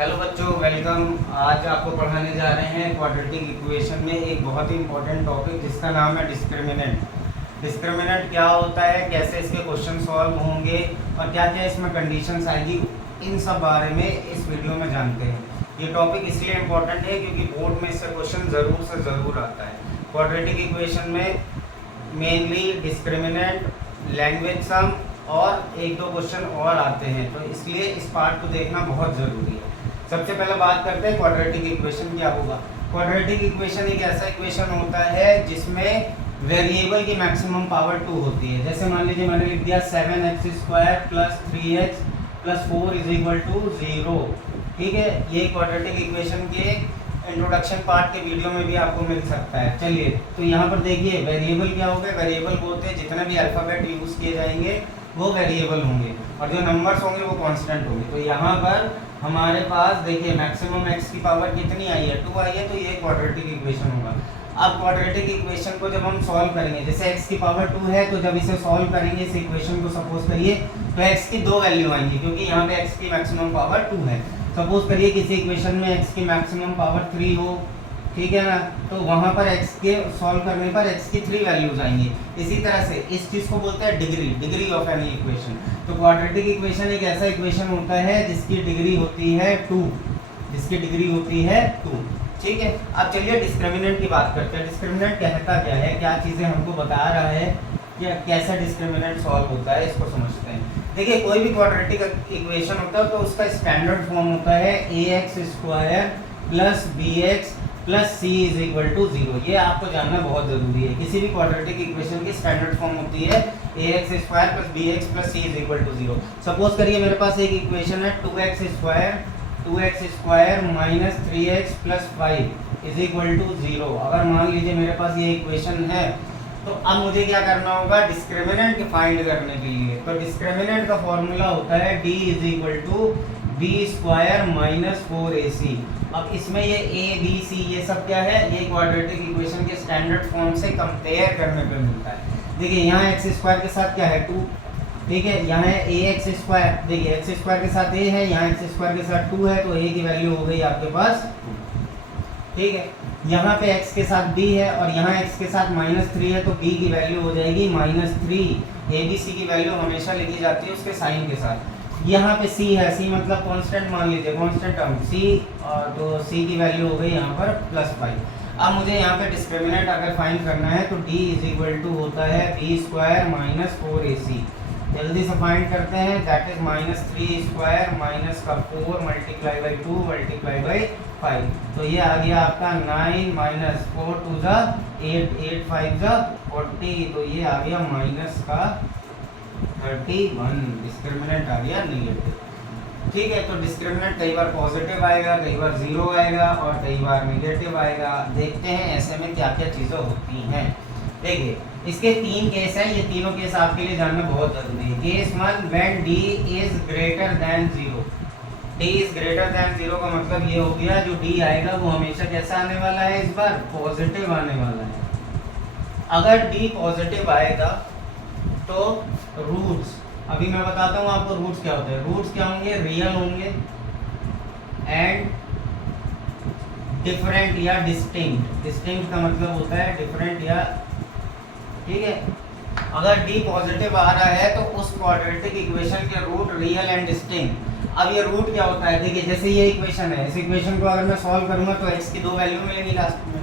Hello बच्चों, welcome. आज आपको पढ़ाने जा रहे हैं क्वाड्रेटिक इक्वेशन में एक बहुत ही इंपॉर्टेंट टॉपिक जिसका नाम है डिस्क्रिमिनेंट। डिस्क्रिमिनेंट क्या होता है, कैसे इसके क्वेश्चन सॉल्व होंगे और क्या क्या इसमें कंडीशंस आएगी, इन सब बारे में इस वीडियो में जानते हैं। ये टॉपिक इसलिए इम्पोर्टेंट है क्योंकि बोर्ड में इससे क्वेश्चन ज़रूर से ज़रूर आता है। क्वाड्रेटिक इक्वेशन में मेनली डिस्क्रिमिनेंट, लैंग्वेज सम और एक दो क्वेश्चन और आते हैं, तो इसलिए इस पार्ट को देखना बहुत ज़रूरी है। सबसे पहले बात करते हैं क्वाड्रेटिक इक्वेशन क्या होगा। क्वाड्रेटिक इक्वेशन एक ऐसा इक्वेशन होता है जिसमें वेरिएबल की मैक्सिमम पावर 2 होती है। जैसे मान लीजिए मैंने लिख दिया 7x² + 3x + 4 = 0। ठीक है, ये क्वाड्रेटिक इक्वेशन के इंट्रोडक्शन पार्ट के वीडियो में भी आपको मिल सकता है। चलिए, तो यहाँ पर देखिए वेरिएबल क्या हो गया। वेरिएबल बोलते हैं जितने भी अल्फ़ाबेट यूज़ किए जाएंगे वो वेरिएबल होंगे और जो नंबर्स होंगे वो कांस्टेंट होंगे। तो यहाँ पर हमारे पास देखिए मैक्सिमम x की पावर कितनी आई है, 2 आई है, तो ये क्वाड्रेटिक इक्वेशन होगा। अब क्वाड्रेटिक इक्वेशन को जब हम सॉल्व करेंगे, जैसे x की पावर 2 है, तो जब इसे सॉल्व करेंगे इस इक्वेशन को सपोज करिए, तो x की 2 वैल्यू आएंगी क्योंकि यहाँ पे x की मैक्सिमम पावर 2 है। सपोज करिए किसी इक्वेशन में x की मैक्सिमम पावर 3 हो, ठीक है ना, तो वहाँ पर x के सॉल्व करने पर x की 3 वैल्यूज आएंगी। इसी तरह से इस चीज़ को बोलते हैं डिग्री ऑफ एनी इक्वेशन। तो क्वाड्रेटिक इक्वेशन एक ऐसा इक्वेशन होता है जिसकी डिग्री होती है 2, ठीक है। अब चलिए डिस्क्रिमिनेंट की बात करते हैं। डिस्क्रिमिनेंट कहता क्या है, क्या चीज़ें हमको बता रहा है, क्या कैसा डिस्क्रिमिनेंट सॉल्व होता है, इसको समझते हैं। देखिए, कोई भी क्वाड्रेटिक इक्वेशन होता है तो उसका स्टैंडर्ड फॉर्म होता है ax² + bx + c = 0। ये आपको जानना बहुत ज़रूरी है। किसी भी क्वाड्रेटिक इक्वेशन की स्टैंडर्ड फॉर्म होती है ax² + bx + c = 0। सपोज करिए मेरे पास एक इक्वेशन है 2x² - 3x + 5 = 0। अगर मान लीजिए मेरे पास ये इक्वेशन है, तो अब मुझे क्या करना होगा, डिस्क्रिमिनेंट फाइंड करने के लिए। तो डिस्क्रिमिनेंट का फॉर्मूला होता है d = b² - 4ac। अब इसमें ये a b c ये सब क्या है, ये क्वाड्रेटिक इक्वेशन के स्टैंडर्ड फॉर्म से कंपेयर करने पे मिलता है। देखिए यहाँ x² के साथ क्या है 2, ठीक है, यहाँ है ax², देखिए x² के साथ a है, यहाँ x² के साथ 2 है, तो a की वैल्यू हो गई आपके पास 2, ठीक है। यहाँ पे x के साथ b है और यहाँ x के साथ -3 है, तो b की वैल्यू हो जाएगी -3। abc की वैल्यू हमेशा लिखी जाती है उसके साइन के साथ। यहाँ पे c है, c मतलब कांस्टेंट, मान लीजिए कांस्टेंट टर्म c, और तो c की वैल्यू हो गई यहाँ पर +5। अब मुझे यहाँ पे डिस्क्रिमिनेंट अगर फाइंड करना है तो d = होता है b² - 4ac। जल्दी से फाइंड करते हैं, दैट इज -3² - 4 × 2 × 5। तो ये आ गया आपका 9 - 4 × 8, 8 × 5 = 40, तो ये आ गया -31। डिस्क्रिमिनेंट आ गया नेगेटिव, ठीक है। तो डिस्क्रिमिनेंट कई बार पॉजिटिव आएगा, कई बार 0 आएगा और कई बार नेगेटिव आएगा। देखते हैं ऐसे में क्या क्या चीज़ें होती हैं। देखिए, इसके 3 केस हैं, ये तीनों केस आपके लिए जानना बहुत जरूरी है। Case 1, when d is greater than 0। d is greater than 0 का मतलब ये हो गया, जो d आएगा वो हमेशा कैसा आने वाला है, इस बार पॉजिटिव आने वाला है। अगर d पॉजिटिव आएगा तो रूट्स, अभी मैं बताता हूँ आपको रूट्स क्या होते हैं। रूट्स क्या होंगे, रियल होंगे एंड डिफरेंट या डिस्टिंक्ट। डिस्टिंक्ट का मतलब होता है डिफरेंट या, ठीक है। अगर d पॉजिटिव आ रहा है तो उस क्वाड्रेटिक इक्वेशन के रूट रियल एंड डिस्टिंक्ट। अब ये रूट क्या होता है, देखिए जैसे ये इक्वेशन है, इस इक्वेशन को अगर मैं सॉल्व करूंगा तो x की 2 वैल्यू मिलेंगी लास्ट में,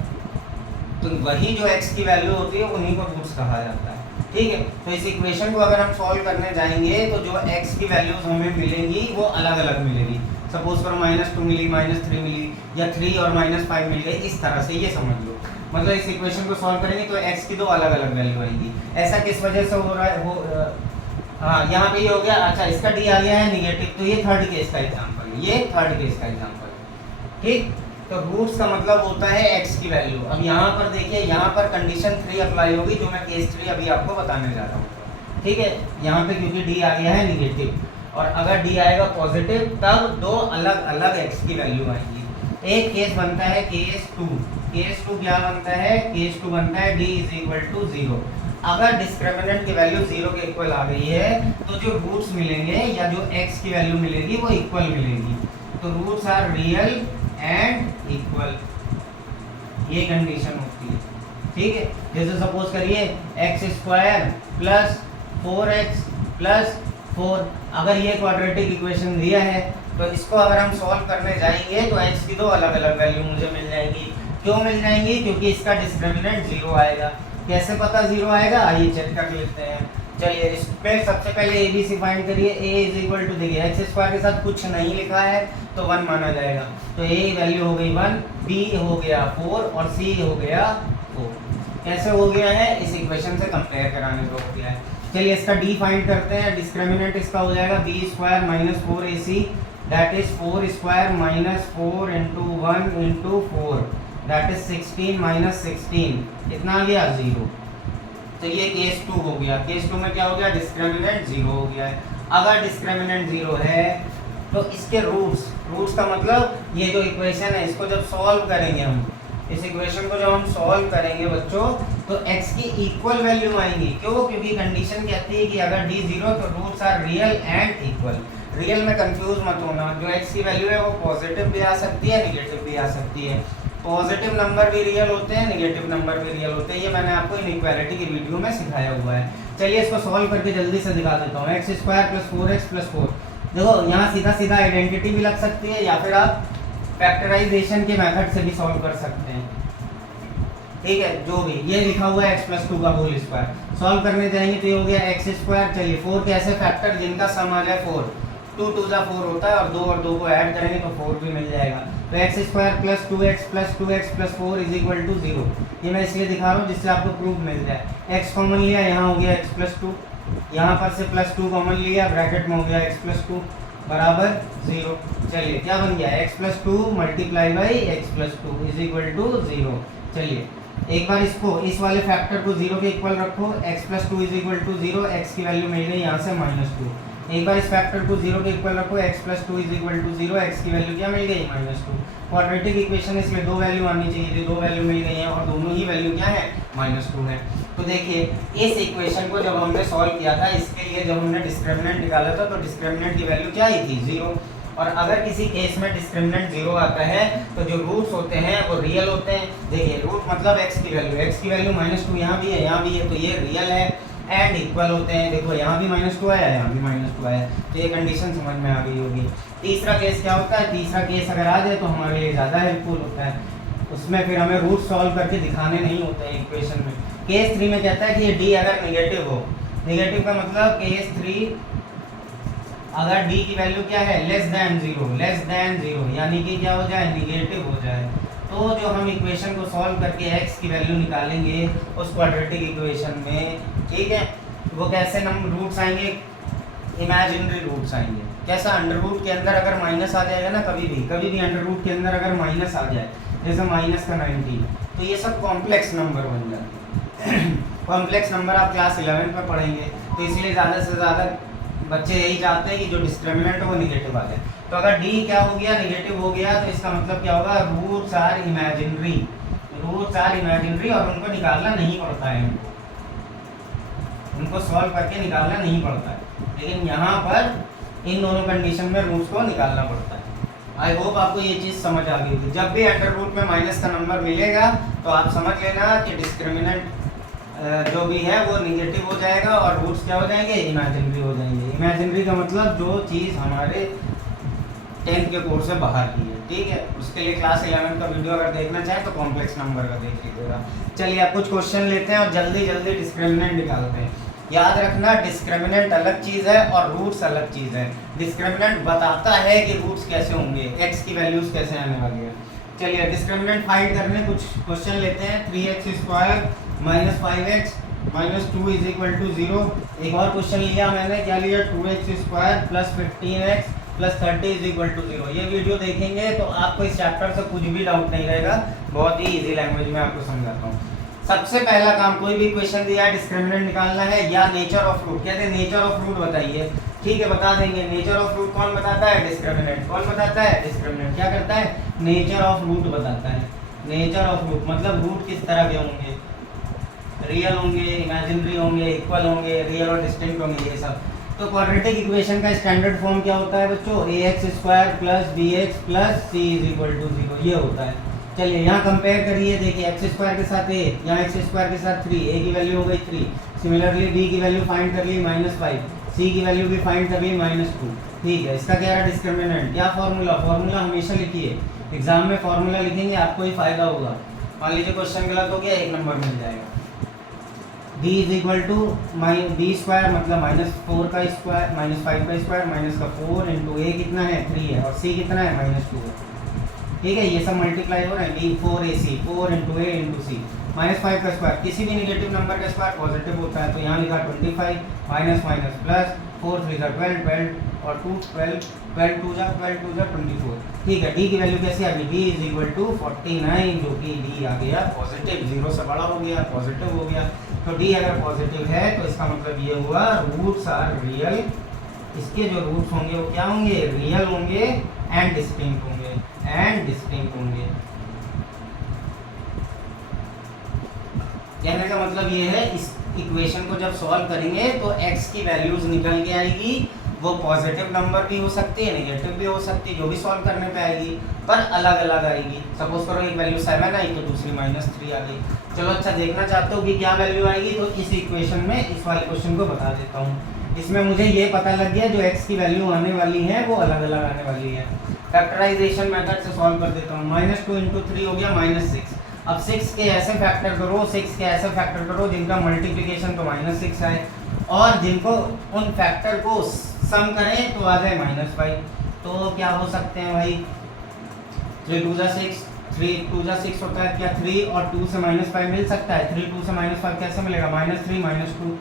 तो वही जो x की वैल्यू होती है उन्हीं को रूट्स कहा जाता है, ठीक है। तो इस इक्वेशन को अगर हम सॉल्व करने जाएंगे तो जो x की वैल्यूज हमें मिलेंगी वो अलग अलग मिलेगी। सपोज करो -2 मिली, -3 मिली, या 3 और -5 मिल गई, इस तरह से ये समझ लो। मतलब इस इक्वेशन को सॉल्व करेंगे तो x की 2 अलग अलग वैल्यू आएंगी। ऐसा किस वजह से हो रहा है, हाँ यहाँ पे ये हो गया। अच्छा, इसका d आ गया है नेगेटिव, तो ये थर्ड केस का एग्जांपल है, ये थर्ड केस का एग्जांपल है, ठीक। तो रूट्स का मतलब होता है x की वैल्यू। अब यहाँ पर देखिए, यहाँ पर कंडीशन 3 अप्लाई होगी, जो मैं केस 3 अभी आपको बताने जा रहा हूँ, ठीक है। यहाँ पे क्योंकि d आ गया है नेगेटिव और अगर d आएगा पॉजिटिव तब 2 अलग अलग x की वैल्यू आएंगी। एक केस बनता है केस 2। केस 2 क्या बनता है, केस 2 बनता है d = 0। अगर डिस्क्रिमिनेंट की वैल्यू 0 के इक्वल आ गई है तो जो रूट्स मिलेंगे या जो x की वैल्यू मिलेगी वो इक्वल मिलेगी। तो roots are real and equal, ये कंडीशन होती है। ठीक है, जैसे सपोज करिए x square plus 4x plus 4, अगर ये क्वाड्रेटिक इक्वेशन दिया है तो इसको अगर हम सॉल्व करने जाएंगे तो x की दो अलग अलग वैल्यू मुझे मिल जाएंगी। क्यों मिल जाएंगी? क्योंकि इसका डिस्क्रिमिनेंट 0 आएगा। कैसे पता 0 आएगा, आइए चेक कर लेते हैं। चलिए इस पे सबसे पहले ए बी सी फाइंड करिए। a इज इक्वल टू, देखिए एक्स स्क्वायर के साथ कुछ नहीं लिखा है तो 1 माना जाएगा, तो a वैल्यू हो गई 1, b हो गया 4 और c हो गया 4। कैसे हो गया है? इस इक्वेशन से कंपेयर कराने को हो गया है। चलिए इसका d फाइंड करते हैं। डिस्क्रिमिनेंट इसका हो जाएगा b square minus 4ac, that is 4 square minus 4 into 1 into 4, that is 16 minus 16, कितना आ गया 0। तो ये केस 2 हो गया। केस 2 में क्या हो गया? डिस्क्रिमिनेंट 0 हो गया है। अगर डिस्क्रिमिनेंट 0 है तो इसके रूट्स का मतलब ये जो इक्वेशन है इसको जब सॉल्व करेंगे हम, इस इक्वेशन को जब हम सॉल्व करेंगे बच्चों, तो x की इक्वल वैल्यू आएंगी। क्यों? क्योंकि कंडीशन कहती है कि अगर d 0 तो roots are real and equal. Real में कंफ्यूज मत होना, जो x की वैल्यू है वो पॉजिटिव भी आ सकती है, नेगेटिव भी आ सकती है। पॉजिटिव नंबर भी रियल होते हैं, नेगेटिव नंबर भी रियल होते हैं। ये मैंने आपको इनइक्वालिटी की वीडियो में सिखाया हुआ है। चलिए इसको सॉल्व करके जल्दी से दिखा देता हूँ। X square plus 4x plus 4, देखो यहाँ सीधा सीधा आइडेंटिटी भी लग सकती है या फिर आप फैक्टराइजेशन के मेथड से भी सॉल्व कर सकते हैं। ठीक है, जो भी ये लिखा हुआ है x प्लस 2 का होल स्क्वायर, सॉल्व करने जाएंगे तो ये हो गया एक्स स्क्वायर। चलिए 4 के ऐसे फैक्टर जिनका सम आ जाए 4, 2 2 जा 4 होता है और 2 को ऐड करेंगे तो 4 भी मिल जाएगा। तो x square plus 2x plus 4 is equal to 0। ये मैं इसलिए दिखा रहा हूँ जिससे आपको प्रूफ मिल जाए। x कॉमन लिया, यहाँ हो गया x प्लस 2, यहाँ पर से प्लस 2 कॉमन लिया, ब्रैकेट में हो गया x प्लस 2 बराबर 0। चलिए क्या बन गया? x plus 2 multiply by x plus 2 is equal to 0। चलिए एक बार इसको, इस वाले फैक्टर को 0 के इक्वल रखो, x plus 2 is equal to 0, x की वैल्यू मिल गई यहाँ से -2। एक बार इस फैक्टर को 0 के इक्वल रखो, x plus 2 is equal to 0, x की वैल्यू क्या मिल गई? -2। क्वाड्रेटिक इक्वेशन इसमें दो वैल्यू आनी चाहिए थी, दो वैल्यू मिल गई हैं और दोनों ही वैल्यू क्या है? -2 है। तो देखिए इस इक्वेशन को जब हमने सॉल्व किया था, इसके लिए जब हमने डिस्क्रिमिनेंट निकाला था तो डिस्क्रिमिनेंट की वैल्यू क्या आई थी? 0। और अगर किसी केस में डिस्क्रिमिनेंट 0 आता है तो जो रूट्स होते हैं वो रियल होते हैं। देखिए रूट मतलब x की वैल्यू -2 यहाँ भी है, यहाँ भी है, तो ये रियल है एंड इक्वल होते हैं। देखो यहाँ भी -2 आया, यहाँ भी -2 आया, तो ये कंडीशन समझ में आ गई होगी। तीसरा केस क्या होता है? तीसरा केस अगर आ जाए तो हमारे लिए ज़्यादा हेल्पफुल होता है, उसमें फिर हमें रूट सॉल्व करके दिखाने नहीं होते हैं इक्वेशन में। केस 3 में कहता है कि ये d अगर नेगेटिव हो, नेगेटिव का मतलब केस 3 अगर d की वैल्यू क्या है? लेस देन 0, यानी कि क्या हो जाए? निगेटिव हो जाए, तो जो हम इक्वेशन को सॉल्व करके x की वैल्यू निकालेंगे उस क्वाड्रेटिक इक्वेशन में, ठीक है, वो कैसे नंबर रूट्स आएंगे? इमेजिनरी रूट्स आएंगे। कैसा? अंडर रूट के अंदर अगर माइनस आ जाएगा ना, कभी भी अंडर रूट के अंदर अगर माइनस आ जाए, जैसे माइनस का 90, तो ये सब कॉम्प्लेक्स नंबर बन जाते हैं। कॉम्प्लेक्स नंबर आप क्लास 11 में पढ़ेंगे, तो इसलिए ज़्यादा से ज़्यादा बच्चे यही चाहते हैं कि जो डिस्क्रिमिनेंट हो वो निगेटिव आ जाए। तो अगर d क्या हो गया? नेगेटिव हो गया, तो इसका मतलब क्या होगा? रूट्स आर इमेजिनरी, और उनको निकालना नहीं पड़ता है, उनको सॉल्व करके निकालना नहीं पड़ता है, लेकिन यहाँ पर इन दोनों कंडीशन में रूट्स को निकालना पड़ता है। आई होप आपको ये चीज़ समझ आ गई होगी। जब भी अंडर रूट में माइनस का नंबर मिलेगा तो आप समझ लेना कि डिस्क्रिमिनेंट जो भी है वो निगेटिव हो जाएगा और रूट्स क्या हो जाएंगे? इमेजिनरी हो जाएंगे। इमेजिनरी का मतलब जो चीज़ हमारे 10th के कोर्स से बाहर की है, ठीक है, उसके लिए क्लास 11 का वीडियो अगर देखना चाहें तो कॉम्प्लेक्स नंबर का देख लीजिएगा। चलिए आप कुछ क्वेश्चन लेते हैं और जल्दी जल्दी डिस्क्रिमिनेंट निकालते हैं। याद रखना डिस्क्रिमिनेंट अलग चीज़ है और रूट्स अलग चीज़ है। डिस्क्रिमिनेंट बताता है कि रूट्स कैसे होंगे, x की वैल्यूज कैसे आने वाली है। चलिए डिस्क्रिमिनेंट फाइंड करने कुछ क्वेश्चन लेते हैं। 3x square minus 5x minus 2 is equal to 0। एक और क्वेश्चन लिया मैंने, क्या लिया? 2x square plus 15x plus 30 is equal to 0। ये वीडियो देखेंगे तो आपको इस चैप्टर से कुछ भी डाउट नहीं रहेगा, बहुत ही इजी लैंग्वेज में आपको समझाता हूँ। सबसे पहला काम, कोई भी क्वेश्चन दिया है डिस्क्रिमिनेंट निकालना है या नेचर ऑफ रूट, कहते हैं नेचर ऑफ रूट बताइए, ठीक है बता देंगे। नेचर ऑफ रूट कौन बताता है? डिस्क्रिमिनेंट। कौन बताता है? डिस्क्रिमिनेंट। क्या करता है? नेचर ऑफ रूट बताता है। नेचर ऑफ रूट मतलब रूट किस तरह के होंगे, रियल होंगे, इमेजिनरी होंगे, इक्वल होंगे, रियल और डिस्टिंक्ट होंगे, ये सब। तो क्वाड्रेटिक इक्वेशन का स्टैंडर्ड फॉर्म क्या होता है बच्चों, ax² plus bx plus c = 0, ये होता है। चलिए यहाँ कंपेयर करिए, देखिए x² के साथ a, यहाँ x² के साथ 3, a की वैल्यू हो गई 3, सिमिलरली b की वैल्यू फाइंड कर ली -5, c की वैल्यू भी फाइंड कर ली -2। ठीक है, इसका क्या है डिस्क्रिमिनेंट, क्या फार्मूला, फार्मूला हमेशा लिखिए, एग्जाम में फार्मूला लिखेंगे आपको ही फायदा होगा। मान लीजिए क्वेश्चन गलत हो गया, 1 नंबर मिल जाएगा। b = b² मतलब -4 का स्क्वायर -5 का स्क्वायर माइनस का 4 इंटू a कितना है 3 है, और c कितना है -2 है। ठीक है, ये सब मल्टीप्लाई हो रहा है, b4ac 4 into a into c, -5 का स्क्वायर, किसी भी नेगेटिव नंबर का स्क्वायर पॉजिटिव होता है, तो यहाँ लिखा 25 माइनस माइनस प्लस 4 3 12 12 और 2 12 12 2 24। ठीक है, d की वैल्यू कैसी आ गई, d = 49, जो कि d आ गया पॉजिटिव, 0 से बड़ा हो गया, पॉजिटिव हो गया। तो d अगर पॉजिटिव है तो इसका मतलब ये हुआ रूट्स आर रियल, इसके जो रूट्स होंगे वो क्या होंगे, रियल होंगे एंड डिस्टिंक्ट होंगे, कहने का मतलब ये है, इस इक्वेशन को जब सॉल्व करेंगे तो x की वैल्यूज निकल के आएगी, वो पॉजिटिव नंबर भी हो सकती है, नेगेटिव भी हो सकती है, जो भी सॉल्व करने पे आएगी, पर अलग अलग आएगी। सपोज करो एक वैल्यू 7 आई तो दूसरी -3 आ गई। चलो अच्छा, देखना चाहते हो कि क्या वैल्यू आएगी, तो इस इक्वेशन में इस वाले क्वेश्चन को बता देता हूँ। इसमें मुझे ये पता लग गया जो x की वैल्यू आने वाली है वो अलग अलग आने वाली है। फैक्टराइजेशन मेथड से सॉल्व कर देता हूँ। -2 × 3 हो गया -6। अब 6 के ऐसे फैक्टर करो, 6 के ऐसे फैक्टर करो जिनका मल्टीप्लिकेशन तो -6 आए, और जिनको उन फैक्टर को सम करें तो आ जाए -5। तो क्या हो सकते हैं भाई, 3 2 6, 3 2 6 होता है क्या, 3 और 2 से -5 मिल सकता है, 3 2 से -5 कैसे मिलेगा, -3 -2,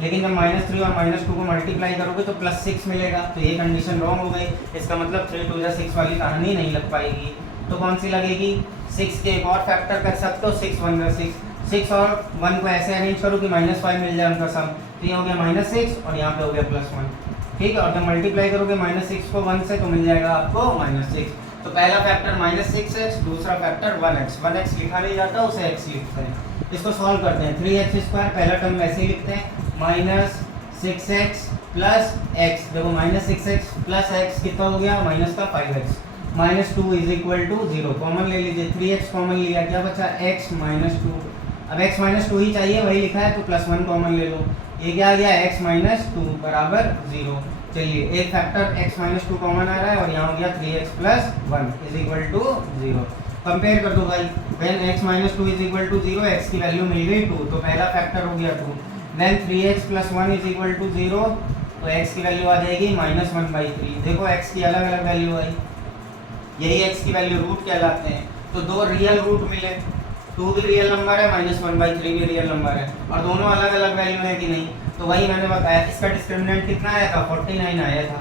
लेकिन जब -3 और -2 को मल्टीप्लाई करोगे तो +6 मिलेगा, तो ये कंडीशन रॉन्ग हो गई। इसका मतलब 3 2 6 वाली कहानी नहीं लग पाएगी। तो कौन सी लगेगी, 6 के एक और फैक्टर कर सकते हो, 6 1 6, 6 और 1 को ऐसे अरेंज करो कि -5 मिल जाए उनका सम, तो ये हो गया -6 और यहाँ पे हो गया +1। ठीक है, और जब मल्टीप्लाई करोगे -6 को 1 से तो मिल जाएगा आपको -6। तो पहला फैक्टर -6x, दूसरा फैक्टर 1x, 1x लिखा नहीं जाता उसे x लिखते हैं। इसको सॉल्व करते हैं, 3x² पहला टर्म वैसे ही लिखते हैं, -6x प्लस x, देखो -6x प्लस x कितना हो गया, -5x, -2 = 0, कॉमन ले लीजिए, 3x कॉमन लिया, क्या बचा x -2, अब x -2 ही चाहिए, वही लिखा है तो +1 कॉमन ले लो, ये क्या आ गया x -2 = 0। चलिए एक फैक्टर x -2 कॉमन आ रहा है और यहाँ हो गया 3x + 1 = 0। कंपेयर कर दो भाई, व्हेन x -2 = 0, x की वैल्यू मिल गई 2, तो पहला फैक्टर हो गया 2, देन 3x + 1 = 0, तो x की वैल्यू आ जाएगी -1/3। देखो x की अलग अलग वैल्यू आई, यही x की वैल्यू रूट कहलाते हैं। तो दो रियल रूट मिले, 2 भी रियल नंबर है, -1/3 भी रियल नंबर है, और दोनों अलग अलग वैल्यू है कि नहीं, तो वही मैंने बताया। इसका डिस्क्रिमिनेंट कितना आया था, 49 आया था।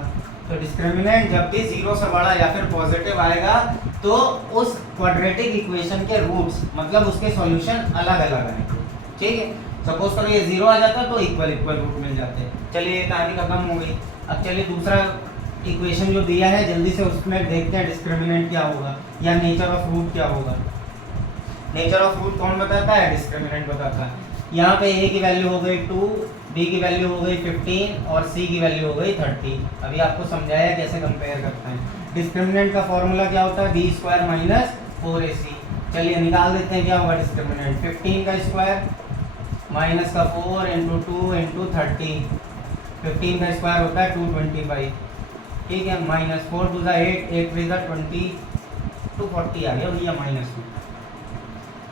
तो डिस्क्रिमिनेंट जब भी 0 से बड़ा या फिर पॉजिटिव आएगा तो उस क्वाड्रेटिक इक्वेशन के रूट्स मतलब उसके सॉल्यूशन अलग अलग आएंगे। ठीक है, सपोज करो ये 0 आ जाता तो इक्वल रूट मिल जाते। चलिए ये कहानी खत्म हो गई। अब चलिए दूसरा इक्वेशन जो दिया है जल्दी से उसमें देखते हैं डिस्क्रिमिनेंट क्या होगा या नेचर ऑफ रूट क्या होगा। नेचर ऑफ रूट कौन बताता है, डिस्क्रिमिनेंट बताता है। यहाँ पे a की वैल्यू हो गई 2, b की वैल्यू हो गई 15 और c की वैल्यू हो गई 30। अभी आपको समझाया कैसे कंपेयर करते हैं। डिस्क्रिमिनेंट का फॉर्मूला क्या होता है, b² - 4ac। चलिए निकाल देते हैं क्या होगा डिस्क्रिमिनेंट, 15 का स्क्वायर माइनस का 4 × 2 × 30, 15 का स्क्वायर होता है 225। ठीक है, -4 × 8, 8 × 20, 240 आ गया भैया -2।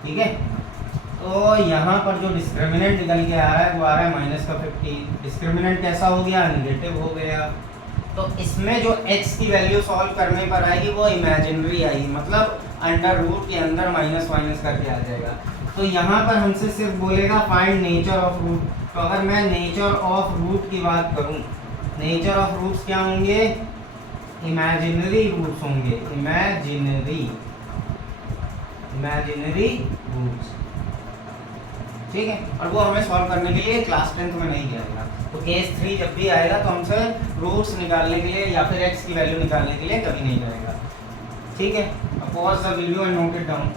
ठीक है, तो यहाँ पर जो डिस्क्रिमिनेंट निकल के आ रहा है वो आ रहा है -15। डिस्क्रिमिनेंट कैसा हो गया, निगेटिव हो गया। तो इसमें जो x की वैल्यू सॉल्व करने पर आएगी वो इमेजिनरी आएगी, मतलब अंडर रूट के अंदर माइनस करके आ जाएगा। तो यहाँ पर हमसे सिर्फ बोलेगा फाइंड नेचर ऑफ रूट। तो अगर मैं नेचर ऑफ रूट की बात करूँ, नेचर ऑफ रूट्स क्या होंगे, इमेजिनरी रूट्स होंगे, इमेजिनरी रूट्स। ठीक है, और वो हमें सॉल्व करने के लिए क्लास 10th में नहीं जाएगा। तो केस 3 जब भी आएगा तो हमसे रूट्स निकालने के लिए या फिर x की वैल्यू निकालने के लिए कभी नहीं जाएगा। ठीक है, अब pause the video and note it down.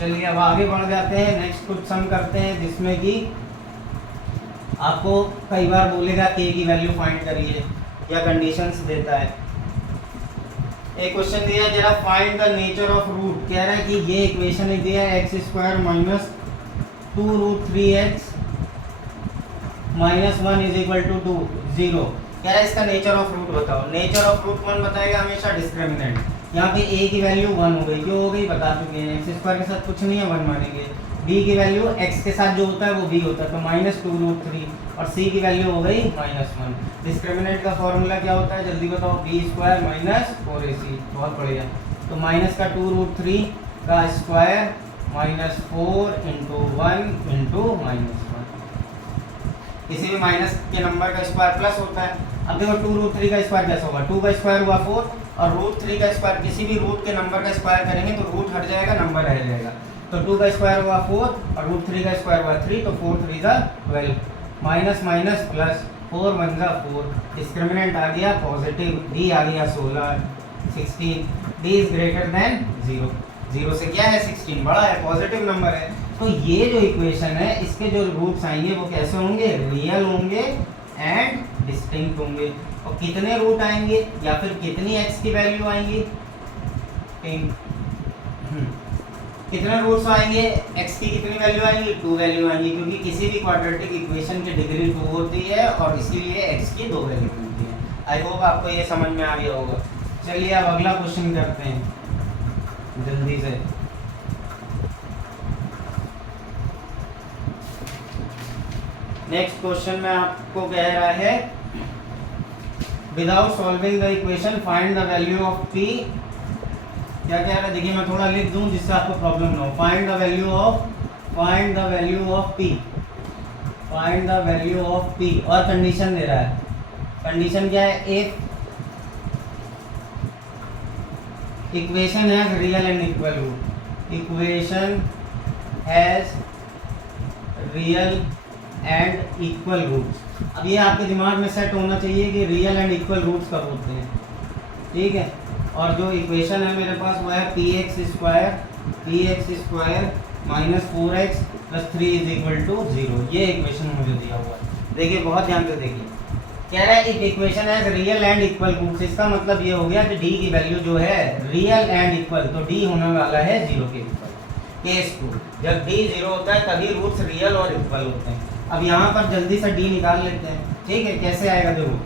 चलिए अब आगे बढ़ जाते हैं, नेक्स्ट कुछ सम करते हैं जिसमें कि आपको कई बार बोलेगा के की वैल्यू फाइंड करिए या कंडीशंस देता है। एक क्वेश्चन दिया जरा find the nature of root, कह रहा है कि ये इक्वेशन है दिया है x square minus 2√3x minus 1 is equal to 2 0। कह रहा है इसका नेचर ऑफ रूट बताओ। नेचर ऑफ रूट कौन बताएगा? हमेशा डिस्क्रिमिनेंट। यहाँ पे a की वैल्यू 1 हो गई, क्यों हो गई बता चुके हैं, एक्स स्क्वायर के साथ कुछ नहीं है 1 मानेंगे। b की वैल्यू x के साथ जो होता है वो b होता है, तो माइनस 2√3, और c की वैल्यू हो गई -1। डिस्क्रिमिनेंट का फॉर्मूला क्या होता है जल्दी बताओ? b square minus 4ac। बहुत बढ़िया। तो माइनस का 2√3 का स्क्वायर माइनस 4 इंटू 1 इंटू -1। किसी भी माइनस के नंबर का स्क्वायर प्लस होता है। अब देखो 2√3 का स्क्वायर कैसा होगा? 2 का स्क्वायर हुआ 4 और √3 का स्क्वायर, किसी भी रूट के नंबर का स्क्वायर करेंगे तो रूट हट जाएगा, नंबर रह जाएगा। तो 2 का स्क्वायर हुआ 4 और √3 का स्क्वायर हुआ 3, तो 4 3 जा 12, माइनस माइनस प्लस 4 1 जा 4। डिस्क्रिमिनेंट आ गया पॉजिटिव, d आ गया 16 16, d इज ग्रेटर देन 0। 0 से क्या है 16 बड़ा है, पॉजिटिव नंबर है। तो ये जो इक्वेशन है इसके जो रूट्स आएंगे वो कैसे होंगे? रियल होंगे एंड डिस्टिंक्ट होंगे। और कितने रूट आएंगे या फिर कितनी x की वैल्यू आएंगी? कितने रूट्स आएंगे? x की कितनी वैल्यू आएंगी? 2 वैल्यू आएंगी, क्योंकि किसी भी क्वाड्रेटिक इक्वेशन की डिग्री 2 होती है और इसीलिए x की 2 वैल्यू मिलती है। आई होप आपको ये समझ में आ गया होगा। चलिए अब अगला क्वेश्चन करते हैं जल्दी से। नेक्स्ट क्वेश्चन में आपको कह रहा है without solving the equation find the value of p। क्या कह रहा है देखिए, मैं थोड़ा लिख दूं जिससे आपको प्रॉब्लम ना हो। Find the value of p, find the value of p, और कंडीशन दे रहा है। कंडीशन क्या है? If equation has real and equal root, equation has real and equal roots. अब ये आपके दिमाग में सेट होना चाहिए कि रियल एंड इक्वल रूट्स कब होते हैं, ठीक है। और जो इक्वेशन है मेरे पास वो है px square minus 4x plus 3 is equal to 0। ये इक्वेशन मुझे दिया हुआ है, देखिए बहुत ध्यान से देखिए। कह रहा है इफ इक्वेशन है रियल एंड इक्वल रूट्स, इसका मतलब ये हो गया कि d की वैल्यू जो है रियल एंड इक्वल, तो d होने वाला है 0 के इक्वल। केस 2, जब d 0 होता है तभी रूट्स रियल और इक्वल होते हैं। अब यहाँ पर जल्दी से d निकाल लेते हैं, ठीक है। कैसे आएगा देखो,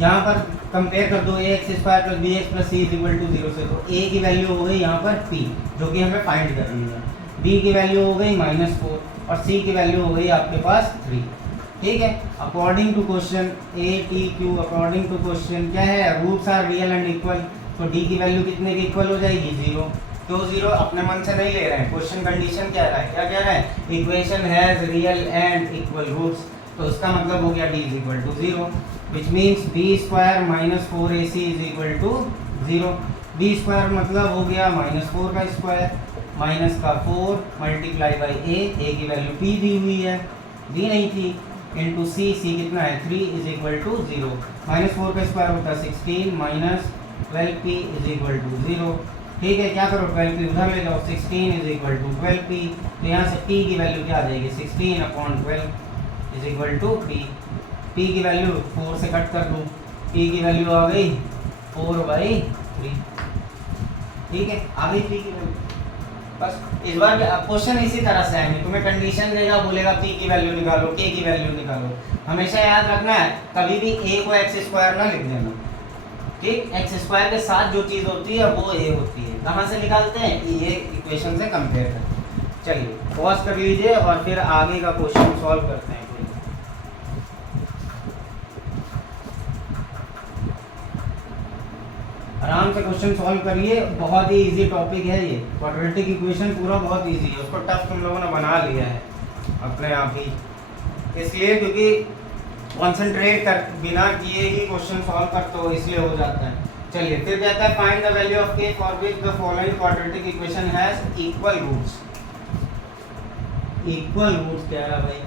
यहाँ पर कंपेयर कर दो ax square plus bx plus c is equal to 0 से। तो a की वैल्यू हो गई यहाँ पर p, जो कि हमें फाइंड करनी है। b की वैल्यू हो गई -4 और c की वैल्यू हो गई आपके पास 3, ठीक है। According to question ATQ, according to question क्या है? Roots are real and equal, तो d की वैल्यू कितने की इक्वल हो जाएगी? 0। क्यों 0? अपने मन से नहीं ले रहे हैं, क्वेश्चन कंडीशन कह रहा है, क्या कह रहा है? Equation has real and equal roots, तो इसका मतलब हो गया d is equal to 0, which means b square minus 4ac is equal to 0। b square मतलब हो गया -4 का स्क्वायर माइनस का 4 मल्टीप्लाई बाई a की वैल्यू p दी हुई है, दी नहीं थी, इंटू c कितना है 3 इज इक्वल टू 0। -4 का स्क्वायर होता है 16 minus 12p is equal to 0, ठीक है। क्या करो 12p उधर ले जाओ, 16 इज इक्वल टू 12p, तो यहाँ से p की वैल्यू क्या आ जाएगी? 16/12 is equal to p। p की वैल्यू 4 से कट कर दूँ, p की वैल्यू आ गई 4/3, ठीक है। आ गई p की वैल्यू। बस इस बार क्वेश्चन इसी तरह से आएंगे, तुम्हें कंडीशन देगा, बोलेगा p की वैल्यू निकालो, k की वैल्यू निकालो। हमेशा याद रखना है कभी भी a को x स्क्वायर ना लिख देना, ठीक। x स्क्वायर के साथ जो चीज़ होती है वो a होती है। कहाँ से निकालते हैं? ये इक्वेशन से कंपेयर करते हैं। चलिए पॉज कर लीजिए और फिर आगे का क्वेश्चन सॉल्व करते हैं। आराम से क्वेश्चन सॉल्व करिए, बहुत ही इजी टॉपिक है ये। क्वाड्रेटिक इक्वेशन पूरा बहुत इजी है, उसको टफ तुम लोगों ने बना लिया है अपने आप ही, इसलिए क्योंकि कॉन्सेंट्रेट कर बिना किए ही क्वेश्चन सॉल्व करते हो, इसलिए हो जाता है। चलिए फिर कहता है find the value of k for which the following quadratic equation has equal roots. Equal roots कह रहा भाई,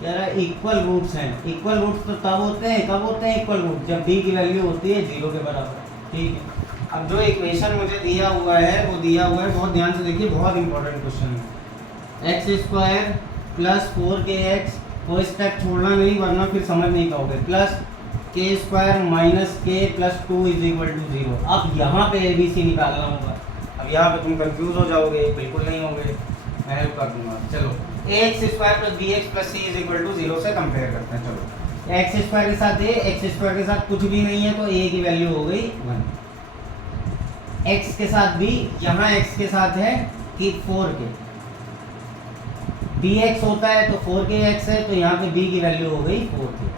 कह रहा है इक्वल रूट्स हैं। इक्वल रूट्स तो तब होते हैं, कब होते हैं इक्वल रूट? जब d की वैल्यू होती है 0 के बराबर, ठीक है। अब जो इक्वेशन मुझे दिया हुआ है वो दिया हुआ है, बहुत ध्यान से देखिए, बहुत इंपॉर्टेंट क्वेश्चन है। x स्क्वायर प्लस 4kx कोई स्टेप छोड़ना नहीं वरना फिर समझ नहीं पाओगे। प्लस के स्क्वायर माइनस के प्लस 2 इज इक्वल टू 0। अब यहाँ पे ABC निकालना होगा। अब यहाँ पे तुम कंफ्यूज हो जाओगे, बिल्कुल नहीं होगे, मैं हेल्प कर दूंगा। चलो ax square plus bx plus c is equal to 0 से कंपेयर करते हैं। चलो एक्स स्क्वायर के साथ एक्स स्क्वायर के साथ कुछ भी नहीं है तो a की वैल्यू हो गई 1। x के साथ b, यहाँ x के साथ है कि 4 के, bx होता है तो 4 के x है, तो यहाँ पे b की वैल्यू हो गई 4 के।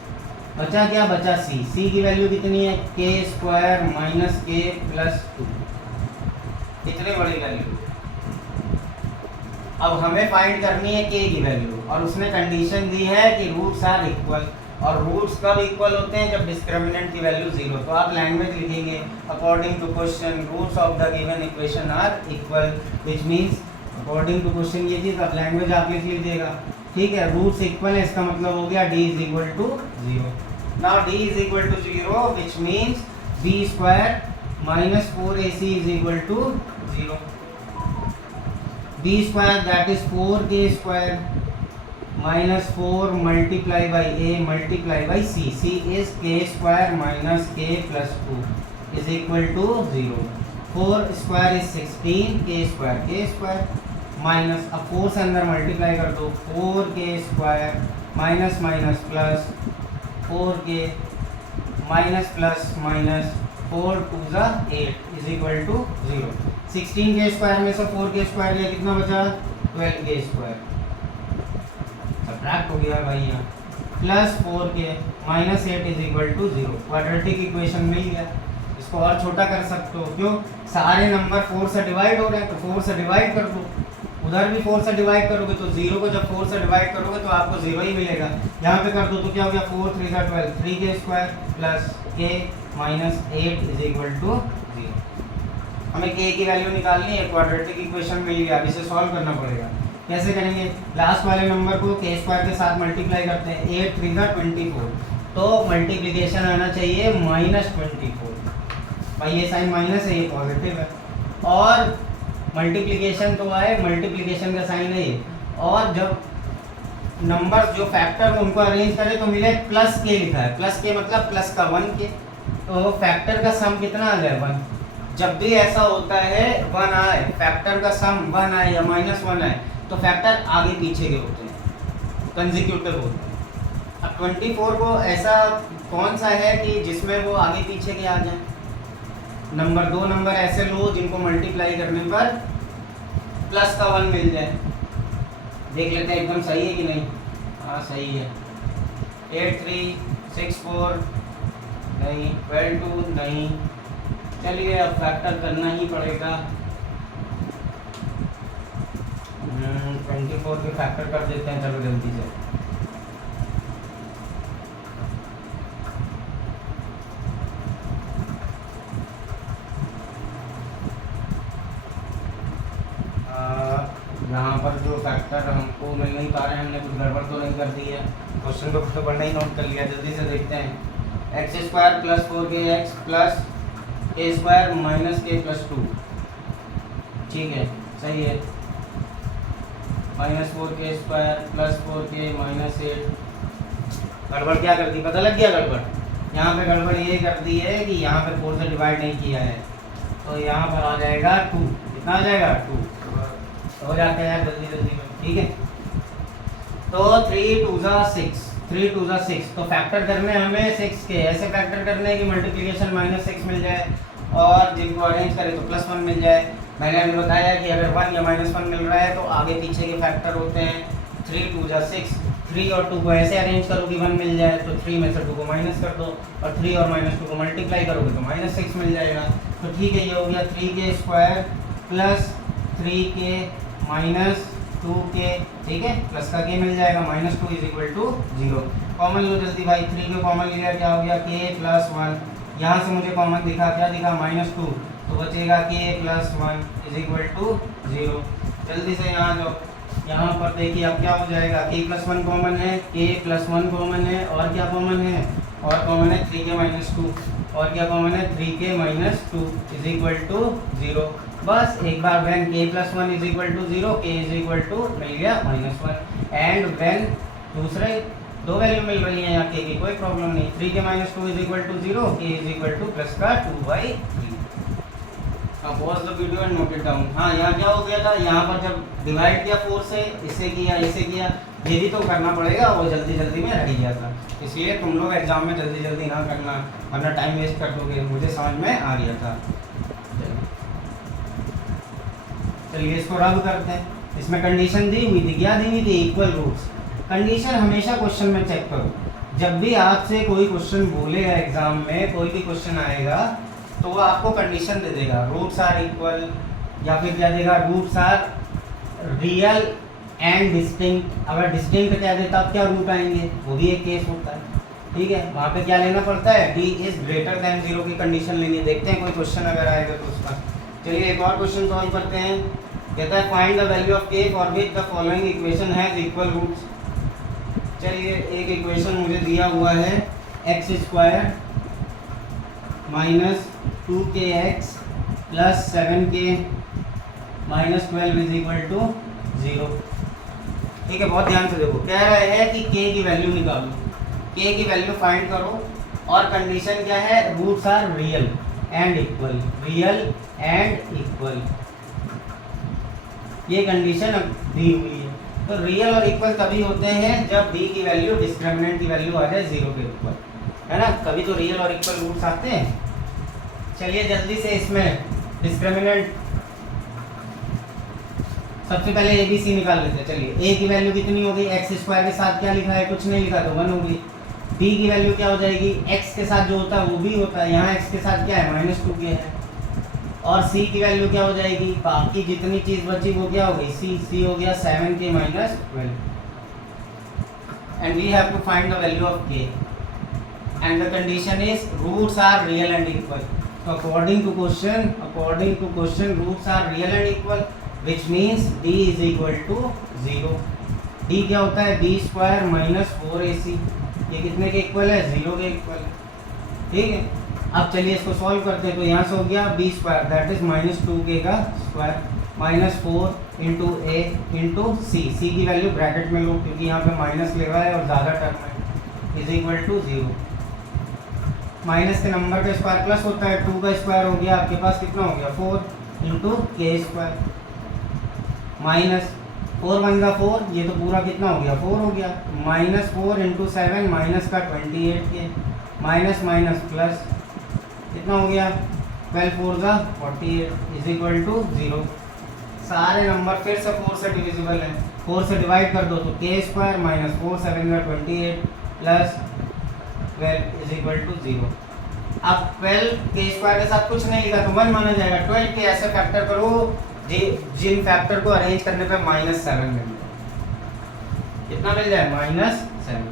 बचा क्या? बचा c। c की वैल्यू कितनी है? के स्क्वायर माइनस के प्लस 2। कितनी बड़ी वैल्यू? अब हमें फाइंड करनी है k की वैल्यू, और उसने कंडीशन दी है कि रूट्स आर इक्वल। और रूट्स कब इक्वल होते हैं? जब डिस्क्रिमिनेंट की वैल्यू 0। तो आप लैंग्वेज लिखेंगे according to question roots of the given equation are equal, which means according to question ये चीज अब लैंग्वेज आप लिख लीजिएगा। ठीक है, रूट्स इक्वल है, इसका मतलब हो गया d is equal to 0। Now d is equal to 0 which means b square minus 4ac is equal to 0। b square that is 4k square minus 4 multiply by a multiply by c. c is k square minus k plus 2 is equal to 0. 4 square is 16 k square minus, अब 4 से अंदर multiply कर दो, 4k square minus minus plus 4k minus plus minus 4 2 ज़ा 8 is equal to 0। 16k square में से 4k square गया, कितना बचा? 12k square. सब्ट्रैक्ट हो गया भाई यहाँ, plus 4k minus 8 is equal to 0। Quadratic equation मिल गया। इसको और छोटा कर सकते हो, क्यों? सारे नंबर 4 से डिवाइड हो रहे हैं तो 4 से डिवाइड कर दो। उधर भी 4 से डिवाइड करोगे तो 0 को जब 4 से डिवाइड करोगे तो आपको 0 ही मिलेगा। यहाँ पे कर दो तो क्या हो गया? 4 3 ज़ा 12, 3k square plus k minus 8 is equal to 0। हमें k की वैल्यू निकालनी है, क्वाड्रेटिक इक्वेशन मिल गया। अब इसे सॉल्व करना पड़ेगा। कैसे करेंगे? लास्ट वाले नंबर को के स्क्वायर के साथ मल्टीप्लाई करते हैं। 8 3 ज़ा 24, तो मल्टीप्लिकेशन आना चाहिए माइनस 24। भाई ये साइन माइनस है, ये पॉजिटिव है, और मल्टीप्लिकेशन तो आए, मल्टीप्लिकेशन का साइन है ये। और जब नंबर जो फैक्टर उनको अरेंज करें तो मिले प्लस के लिखा है। प्लस के मतलब प्लस का 1 के, तो फैक्टर का सम कितना आ जाए? 1। जब भी ऐसा होता है 1 आए, फैक्टर का सम 1 आए या माइनस 1 आए, तो फैक्टर आगे पीछे के होते हैं, कंसेक्यूटिव होते हैं। अब 24 को ऐसा कौन सा है कि जिसमें वो आगे पीछे के आ जाए? नंबर 2 नंबर ऐसे लो जिनको मल्टीप्लाई करने पर प्लस का 1 मिल जाए। देख लेते हैं एकदम सही है कि नहीं। हाँ सही है। 8 3 6 4 नहीं, 12 2 नहीं। चलिए अब फैक्टर करना ही पड़ेगा। 24 के फैक्टर कर देते हैं, चलो जल्दी से। यहाँ पर जो फैक्टर हमको मिल नहीं पा रहे हैं, हमने कुछ गड़बड़ तो नहीं कर दी है। क्वेश्चन को तो पढ़ना ही नोट कर लिया, जल्दी से देखते हैं। X square plus 4kx plus के स्क्वायर माइनस के प्लस 2, ठीक है सही है। Minus 4k square plus 4k minus 8। गड़बड़ क्या कर दी? पता लग गया गड़बड़? यहाँ पे गड़बड़ ये कर दी है कि यहाँ पे 4 से डिवाइड नहीं किया है, तो यहाँ पर आ जाएगा 2। कितना आ जाएगा? 2 हो जाता है यार जल्दी जल्दी में, ठीक है। तो 3 2 ज़ा 6, 3 2 ज़ा 6, तो फैक्टर करने हमें 6 के, ऐसे फैक्टर करने की मल्टीप्लिकेशन माइनस 6 मिल जाए, और जिनको अरेंज करें तो प्लस 1 मिल जाए। मैंने अभी बताया कि अगर 1 या माइनस 1 मिल रहा है तो आगे पीछे के फैक्टर होते हैं। 3 2 ज़ा 6, 3 और 2 को ऐसे अरेंज करो कि 1 मिल जाए, तो 3 में से 2 को माइनस कर दो, और 3 और माइनस 2 को मल्टीप्लाई करोगे तो माइनस 6 मिल जाएगा। तो ठीक है, ये हो गया 3k square plus 3k minus 2k, ठीक है, प्लस का k मिल जाएगा, minus 2 is equal to 0। Common लो जल्दी भाई, 3 को कॉमन लिया, क्या हो गया? k plus 1। यहाँ से मुझे कॉमन दिखा, क्या दिखा? माइनस 2, तो बचेगा k plus 1 is equal to 0। जल्दी से यहाँ जाओ, यहाँ पर देखिए अब क्या हो जाएगा? k प्लस 1 कॉमन है, k प्लस 1 कॉमन है, और क्या कॉमन है? और कॉमन है 3k माइनस 2, और क्या कॉमन है? 3k minus 2 is equal to 0। बस एक बार when k plus 1 is equal to 0, k is equal to मिल गया माइनस 1, एंड व्हेन दूसरे दो वैल्यू मिल रही है यहाँ के की, कोई प्रॉब्लम नहीं। 3k minus 2 is equal to 0, k is equal to plus का 2/3। अब pause the video and note it down. हाँ, यहाँ क्या हो गया था, यहाँ पर जब डिवाइड किया 4 से, इसे किया, ये भी तो करना पड़ेगा, वो जल्दी जल्दी में रह गया था। इसलिए तुम लोग एग्जाम में जल्दी जल्दी ना करना, वरना टाइम वेस्ट कर दोगे। मुझे समझ में आ गया था। चलिए इसको रब करते हैं। इसमें कंडीशन दी हुई थी, क्या दी हुई थी, इक्वल रूट्स। कंडीशन हमेशा क्वेश्चन में चेक करो। जब भी आपसे कोई क्वेश्चन बोलेगा एग्जाम में, कोई भी क्वेश्चन आएगा तो वो आपको कंडीशन दे देगा, रूट्स आर इक्वल, या फिर क्या देगा, roots are real and distinct. अगर डिस्टिंक्ट कह देता तब क्या रूट आएंगे, वो भी एक केस होता है। ठीक है, वहाँ पे क्या लेना पड़ता है, d इज ग्रेटर देन 0 की कंडीशन लेंगे। देखते हैं कोई क्वेश्चन अगर आएगा तो उसका। चलिए एक और क्वेश्चन सॉल्व करते हैं। कहता है find the value of k for which the following equation has equal roots. चलिए एक इक्वेशन मुझे दिया हुआ है, x² minus 2kx plus 7k minus 12 is equal to 0। ठीक है, बहुत ध्यान से देखो। कह रहे हैं कि k की वैल्यू निकालो, k की वैल्यू फाइंड करो, और कंडीशन क्या है, roots are real and equal, real and equal. ये कंडीशन अब दी हुई है। तो रियल और इक्वल तभी होते हैं जब b की वैल्यू डिस्क्रिमिनेंट की वैल्यू आ जाए 0 के ऊपर, है ना, कभी तो रियल और इक्वल रूट्स आते हैं। चलिए जल्दी से इसमें डिस्क्रिमिनेंट सबसे पहले ABC निकाल लेते हैं। चलिए a की वैल्यू कितनी होगी, x² के साथ क्या लिखा है, कुछ नहीं लिखा तो 1 होगी। b की वैल्यू क्या हो जाएगी, x के साथ जो होता है वो भी होता है, यहाँ x के साथ क्या है, -2k है। और c की वैल्यू क्या हो जाएगी, बाकी जितनी चीज बची वो क्या होगी, c हो गया 7k minus 12। And we have to find the value of k and the condition is roots are real and equal. तो according to question roots are real and equal, which means d is equal to 0। d क्या होता है, b² minus 4ac। ये कितने के equal है, 0 के equal. ठीक है, अब चलिए इसको सॉल्व करते हैं। तो यहाँ से हो गया b² दैट इज -2k का square minus 4 into a into c की वैल्यू ब्रैकेट में लो क्योंकि यहाँ पे माइनस ले रहा है और ज़्यादा टर्म है, इज इक्वल टू 0। माइनस के नंबर का स्क्वायर प्लस होता है, 2 का स्क्वायर हो गया, आपके पास कितना हो गया, 4 इंटू k² माइनस 4 1 का 4, ये तो पूरा कितना हो गया, 4 हो गया, -4 इंटू 7 माइनस का 28k माइनस माइनस प्लस कितना हो गया, 12 4 का 48 इज इक्वल टू 0। सारे नंबर फिर से 4 से डिविजिबल है, 4 से डिवाइड कर दो तो k² माइनस 4 7 का 28 प्लस 12 इज इक्वल टू 0। अब 12 k² के साथ कुछ नहीं लिखा तो 1 माना जाएगा। 12 के ऐसे फैक्टर करो जिन फैक्टर को अरेंज करने पे -7 मिल जाए, कितना मिल जाए, -7।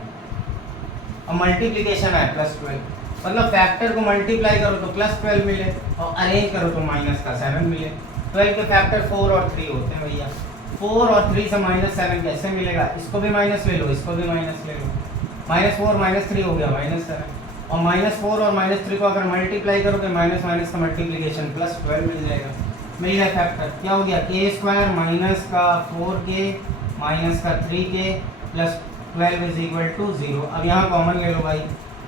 और मल्टीप्लिकेशन है +12, मतलब फैक्टर को मल्टीप्लाई करो तो +12 मिले और अरेंज करो तो -7 मिले। 12 के फैक्टर 4 और 3 होते हैं भैया, 4 और 3 से -7 कैसे मिलेगा, इसको भी माइनस ले लो, इसको भी माइनस ले लो, -4 -3 हो गया -7, और -4 और -3 को अगर मल्टीप्लाई करोगे माइनस माइनस का मल्टीप्लिकेशन +12 मिल जाएगा। मिल गया फैक्टर, क्या हो गया, k² माइनस का 4k माइनस का 3k plus 12 is equal to 0। अब यहाँ कॉमन ले लो भाई,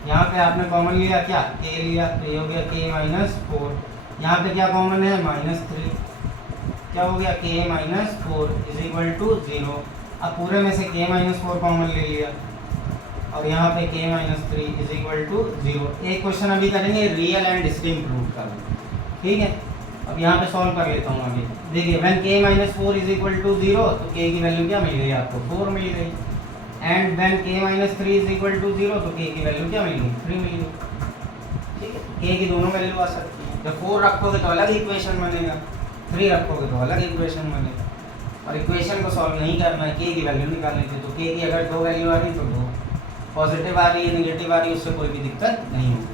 यहाँ पे आपने कॉमन लिया क्या, k लिया, तो ये हो गया k माइनस 4। यहाँ पे क्या कॉमन है, -3, क्या हो गया, k minus 4 is equal to 0। अब पूरे में से k माइनस 4 कॉमन ले लिया और यहाँ पे k minus 3 is equal to 0। एक क्वेश्चन अभी करेंगे रियल एंड डिस्टिंक्ट रूट का, ठीक है। अब यहाँ पे सॉल्व कर लेता हूँ आगे। देखिए when k minus 4 is equal to 0 तो k की वैल्यू क्या मिल गई आपको, 4 मिल गई। And when k minus 3 is equal to 0 तो k की वैल्यू क्या मिल गई, 3 मिल गई। ठीक है, k की दोनों वैल्यू आ सकती है। जब 4 रखोगे तो अलग इक्वेशन बनेगा, 3 रखोगे तो अलग इक्वेशन बनेगा। और इक्वेशन को सॉल्व नहीं करना है, k की वैल्यू निकालनी थी। तो k की अगर 2 वैल्यू आ रही तो 2, पॉजिटिव आ रही है नेगेटिव आ रही है, उससे कोई भी दिक्कत नहीं होगी।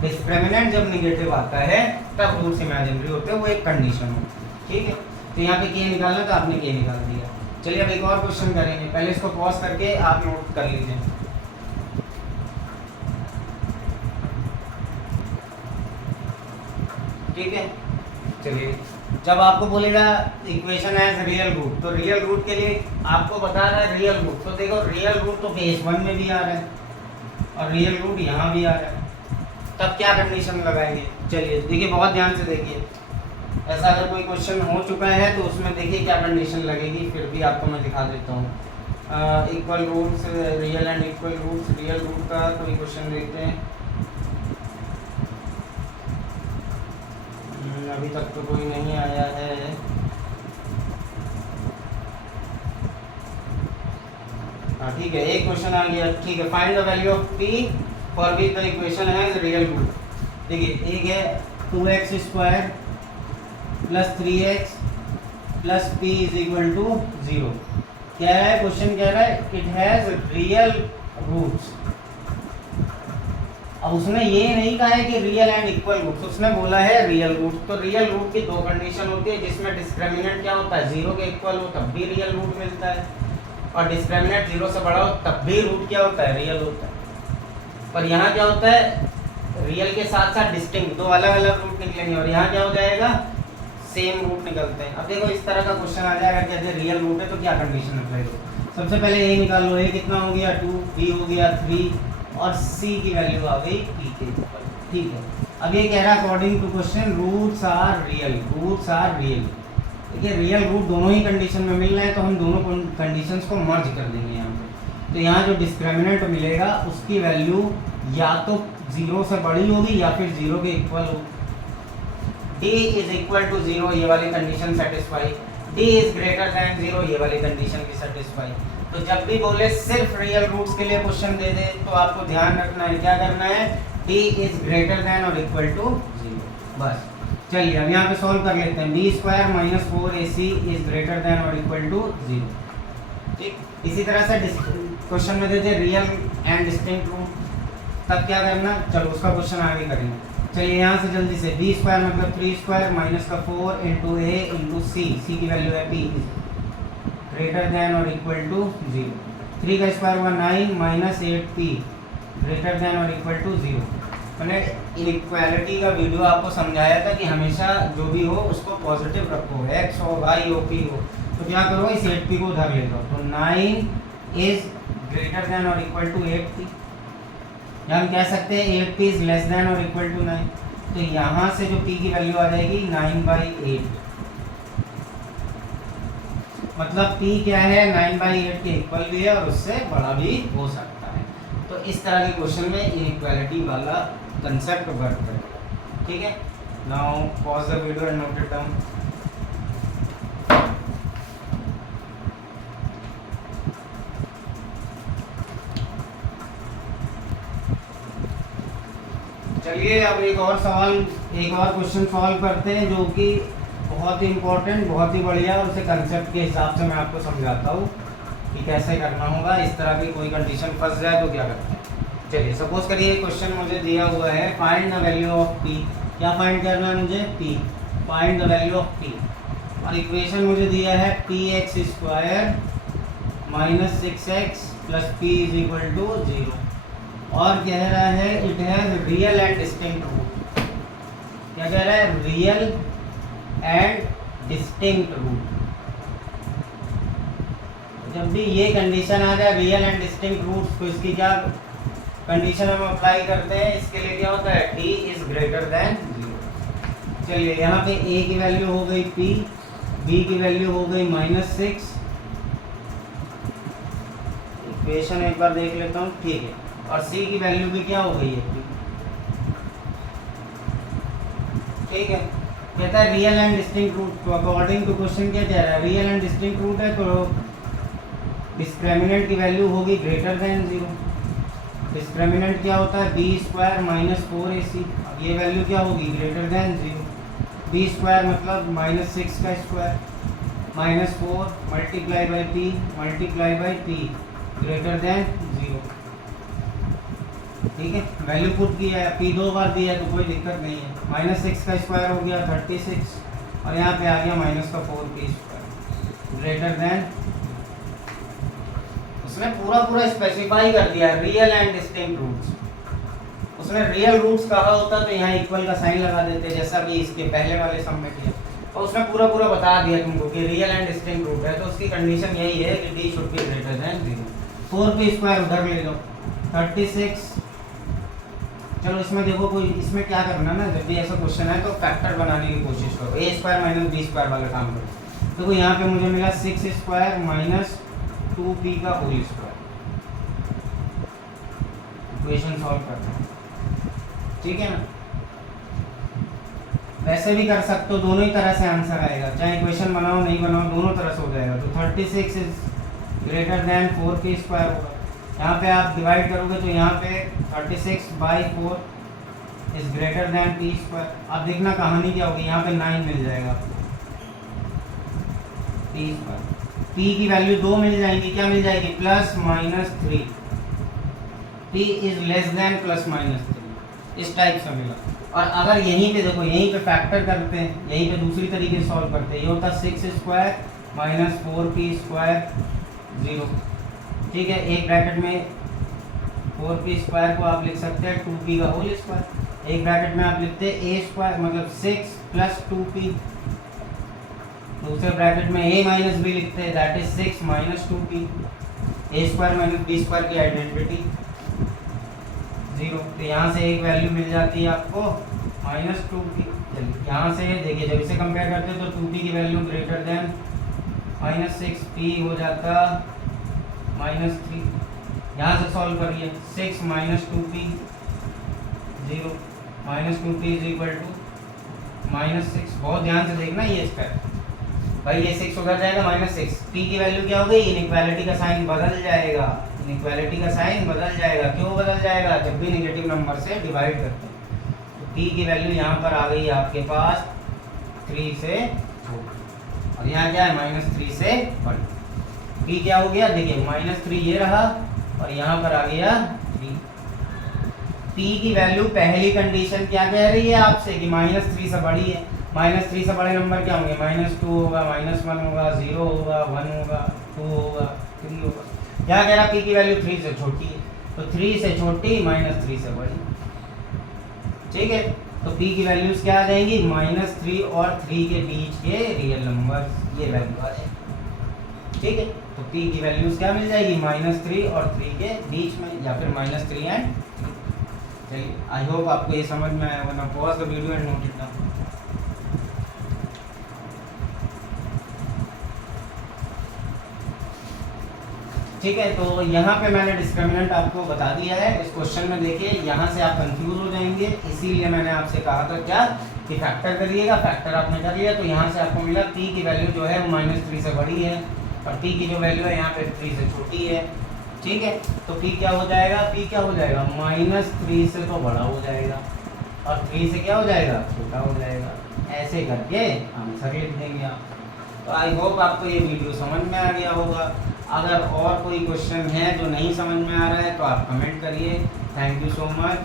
डिस्क्रिमिनेंट जब नेगेटिव आता है तब रूट्स इमेजिनरी होते हैं, वो एक कंडीशन हो, ठीक है। तो यहाँ पे k निकालना तो आपने k निकाल दिया। चलिए अब एक और क्वेश्चन करेंगे, पहले इसको पॉज करके आप नोट कर लीजिए। ठीक है, चलिए जब आपको बोलेगा इक्वेशन एज रियल रूट, तो रियल रूट के लिए आपको बता रहा है रियल रूट, तो देखो रियल रूट तो केस 1 में भी आ रहा है और रियल रूट यहाँ भी आ रहा है, तब क्या कंडीशन लगाएंगे? चलिए देखिए, बहुत ध्यान से देखिए, ऐसा अगर कोई क्वेश्चन हो चुका है तो उसमें देखिए क्या कंडीशन लगेगी, फिर भी आपको मैं दिखा देता हूँ। Equal roots real and equal roots, real root का कोई क्वेश्चन देखते हैं। अभी तक तो कोई नहीं आया है। हाँ ठीक है, एक क्वेश्चन आ गया, ठीक है। Find the value of p for which the equation has real root. देखिए एक है 2x² plus 3x plus p is equal to 0। क्या है क्वेश्चन, कह रहा है इट हैज रियल रूट्स। अब उसने ये नहीं कहा है कि रियल एंड इक्वल रूट्स, उसने बोला है रियल रूट। तो रियल रूट की दो कंडीशन होती है, जिसमें डिस्क्रिमिनेंट क्या होता है, 0 के इक्वल हो तब भी रियल रूट मिलता है, और डिस्क्रिमिनेंट 0 से बड़ा हो तब भी रूट क्या होता है, रियल होता है। पर यहाँ क्या होता है, रियल के साथ साथ डिस्टिंक्ट दो अलग अलग रूट निकलेंगे, और यहाँ क्या हो जाएगा, सेम रूट निकलते हैं। अब देखो इस तरह का क्वेश्चन आ जाएगा, कहते हैं रियल रूट है तो क्या कंडीशन अप्लाई हो। सबसे पहले ये निकाल लो, ये कितना हो गया 2, b हो गया 3, और c की वैल्यू आ गई p के ऊपर, ठीक है। अब ये कह रहा है according to question roots are real, roots are real. देखिए रियल रूट दोनों ही कंडीशन में मिल रहे हैं, तो हम दोनों कंडीशंस को मर्ज कर देंगे यहाँ पे। तो यहाँ जो डिस्क्रिमिनेंट मिलेगा उसकी वैल्यू या तो 0 से बड़ी होगी या फिर 0 के इक्वल होगी। d इज इक्वल टू 0, ये वाली condition satisfy, d is greater than 0, ये वाली कंडीशन भी सेटिस्फाई। तो जब भी बोले सिर्फ रियल रूट्स के लिए क्वेश्चन दे दे, तो आपको ध्यान रखना है, क्या करना है, d इज ग्रेटर देन और इक्वल टू 0, बस। चलिए अब यहाँ पे सॉल्व कर लेते हैं। b² minus 4ac is greater than और इक्वल टू 0, ठीक। इसी तरह से क्वेश्चन में देते रियल एंड डिस्टिंक्ट रूट, तब क्या करना, चलो उसका क्वेश्चन आगे करेंगे। चलिए यहाँ से जल्दी से, b² मतलब 3² माइनस का 4 into a into c, c की वैल्यू है p, ग्रेटर देन और इक्वल टू 0। 3 का स्क्वायर हुआ 9 माइनस 8p ग्रेटर देन और इक्वल टू 0। मैंने इनइक्वालिटी का वीडियो आपको समझाया था कि हमेशा जो भी हो उसको पॉजिटिव रखो, x हो y हो p हो। तो क्या करो, इस 8p को उधर ले लो, तो 9 इज ग्रेटर देन और इक्वल टू 8p, या हम कह सकते हैं 8p इज लेस देन और इक्वल टू 9। तो यहाँ से जो p की वैल्यू आ जाएगी 9/8, मतलब p क्या है, 9/8 के इक्वल भी है और उससे बड़ा भी हो सकता है। तो इस तरह के क्वेश्चन में इनइक्वालिटी वाला कंसेप्ट वर्क करेगा, ठीक है। Now pause the video and note it down. चलिए अब एक और क्वेश्चन सॉल्व करते हैं, जो कि बहुत ही इंपॉर्टेंट, बहुत ही बढ़िया, और उसे कंसेप्ट के हिसाब से मैं आपको समझाता हूँ कि कैसे करना होगा। इस तरह की कोई कंडीशन फंस जाए तो क्या करते हैं। चलिए सपोज करिए क्वेश्चन मुझे दिया हुआ है, find the value of p। क्या फाइंड करना है मुझे, p, find the value of p। और इक्वेशन मुझे दिया है px² minus 6x plus p is equal to 0, और कह रहा है it has real and distinct root. क्या कह रहा है, रियल एंड डिस्टिंक्ट रूट। जब भी ये कंडीशन आ जाए रियल एंड डिस्टिंक्ट रूट्स, तो इसकी क्या कंडीशन हम अप्लाई करते हैं, इसके लिए क्या होता है, d इज ग्रेटर देन 0। चलिए यहाँ पे a की वैल्यू हो गई p, b की वैल्यू हो गई -6। इक्वेशन एक बार देख लेता हूँ, ठीक है। और c की वैल्यू भी क्या हो गई है, ठीक है। कहता है रियल एंड डिस्टिंक्ट रूट, तो अकॉर्डिंग टू क्वेश्चन क्या कह रहा है, रियल एंड डिस्टिंक्ट रूट है तो डिस्क्रिमिनेंट की वैल्यू होगी ग्रेटर देन 0। डिस्क्रिमिनेंट क्या होता है, b² माइनस 4ac, अब ये वैल्यू क्या होगी, ग्रेटर देन 0। b² मतलब -6 का square minus 4 multiply by p greater than 0, ठीक है। वैल्यू पुट किया है, p 2 बार दिया है तो कोई दिक्कत नहीं है। -6 का स्क्वायर हो गया 36, और यहाँ पे आ गया -4p² ग्रेटर देन। उसने पूरा स्पेसिफाई कर दिया रियल एंड डिस्टिंक्ट रूट्स। उसने रियल रूट्स कहा होता तो यहाँ इक्वल का साइन लगा देते, जैसा कि इसके पहले वाले सम में किया। और उसने पूरा पूरा बता दिया तुमको कि रियल एंड डिस्टिंक्ट रूट है, तो उसकी कंडीशन यही है कि D should be greater than 0। 4p² उधर ले लो 36। चलो इसमें देखो कोई इसमें क्या करना ना, जब भी ऐसा क्वेश्चन है तो फैक्टर बनाने की कोशिश करो, a² - b² वाला काम करो। देखो यहाँ पे मुझे मिला 6² - 2p का होल स्क्वायर। इक्वेशन सॉल्व करना है, ठीक है ना। वैसे भी कर सकते हो, दोनों ही तरह से आंसर आएगा, चाहे इक्वेशन बनाओ नहीं बनाओ दोनों तरह से हो जाएगा। तो 36 इज ग्रेटर देन 4p² होगा। यहाँ पे आप डिवाइड करोगे तो यहाँ पे 36/4 इज ग्रेटर देन p²। अब देखना कहानी क्या होगी, यहाँ पे 9 मिल जाएगा आपको, p²। p की वैल्यू 2 मिल जाएंगी, क्या मिल जाएगी +-3। p इज लेस देन +-3, इस टाइप से मिला। और अगर यहीं पे देखो, यहीं पे फैक्टर करते हैं, यहीं पे दूसरी तरीके से सॉल्व करते हैं, ये होता 6² - 4p² 0, ठीक है। एक ब्रैकेट में 4p² को आप लिख सकते हैं 2p का होल स्क्वायर, एक ब्रैकेट में आप लिखते हैं a² मतलब 6 + 2p, दूसरे ब्रैकेट में a - b लिखते हैं, that is 6 - 2p। a² - b² की आइडेंटिटी 0, तो यहाँ से एक वैल्यू मिल जाती है आपको -2p। चलिए यहाँ से देखिए, जब इसे कंपेयर करते हैं तो 2p की वैल्यू ग्रेटर देन -6p हो जाता -3। यहाँ से सॉल्व करिए, 6 - 2p 0, -2p is equal to -6। बहुत ध्यान से देखना ये स्टेप भाई, ये 6 उधर जाएगा -6, p की वैल्यू क्या हो गई, इनइक्वालिटी का साइन बदल जाएगा, इनइक्वालिटी का साइन बदल जाएगा। क्यों बदल जाएगा, जब भी नेगेटिव नंबर से डिवाइड करते हैं। तो p की वैल्यू यहाँ पर आ गई आपके पास 3 से छोटी, और यहाँ क्या है -3 से बड़ी। p क्या हो गया, देखिए -3 ये रहा और यहाँ पर आ गया 3। p की वैल्यू पहली कंडीशन क्या कह रही है आपसे कि -3 से बड़ी है। -3 से बड़े नंबर क्या होंगे, -2 होगा, -1 होगा, 0 होगा, 1 होगा, 2 होगा, 3 होगा। क्या कह रहा, p की वैल्यू 3 से छोटी है, तो 3 से छोटी -3 से बड़ी, ठीक है। तो p की वैल्यूज क्या आ जाएंगी, -3 और 3 के बीच के रियल नंबर, ये वैल्यू आ जाएगी, ठीक है। तो p की वैल्यूज क्या मिल जाएगी, -3 और 3 के बीच में, या फिर -3 एंड 3। चलिए आई होप आपको ये समझ में आया, वरना pause the video and note it down. ठीक है, तो यहाँ पे मैंने डिस्क्रिमिनेंट आपको बता दिया है। इस क्वेश्चन में देखिए, यहाँ से आप कंफ्यूज हो जाएंगे, इसीलिए मैंने आपसे कहा था क्या कि फैक्टर करिएगा। फैक्टर आपने कर लिया तो यहाँ से आपको मिला p की वैल्यू जो है वो -3 से बड़ी है और p की जो वैल्यू है यहाँ पे 3 से छोटी है, ठीक है। तो p क्या हो जाएगा, p क्या हो जाएगा, -3 से तो बड़ा हो जाएगा और 3 से क्या हो जाएगा, छोटा हो जाएगा। ऐसे करके आंसर लिख देंगे आप। तो आई होप आपको ये वीडियो समझ में आ गया होगा। अगर और कोई क्वेश्चन है जो नहीं समझ में आ रहा है तो आप कमेंट करिए। Thank you so much.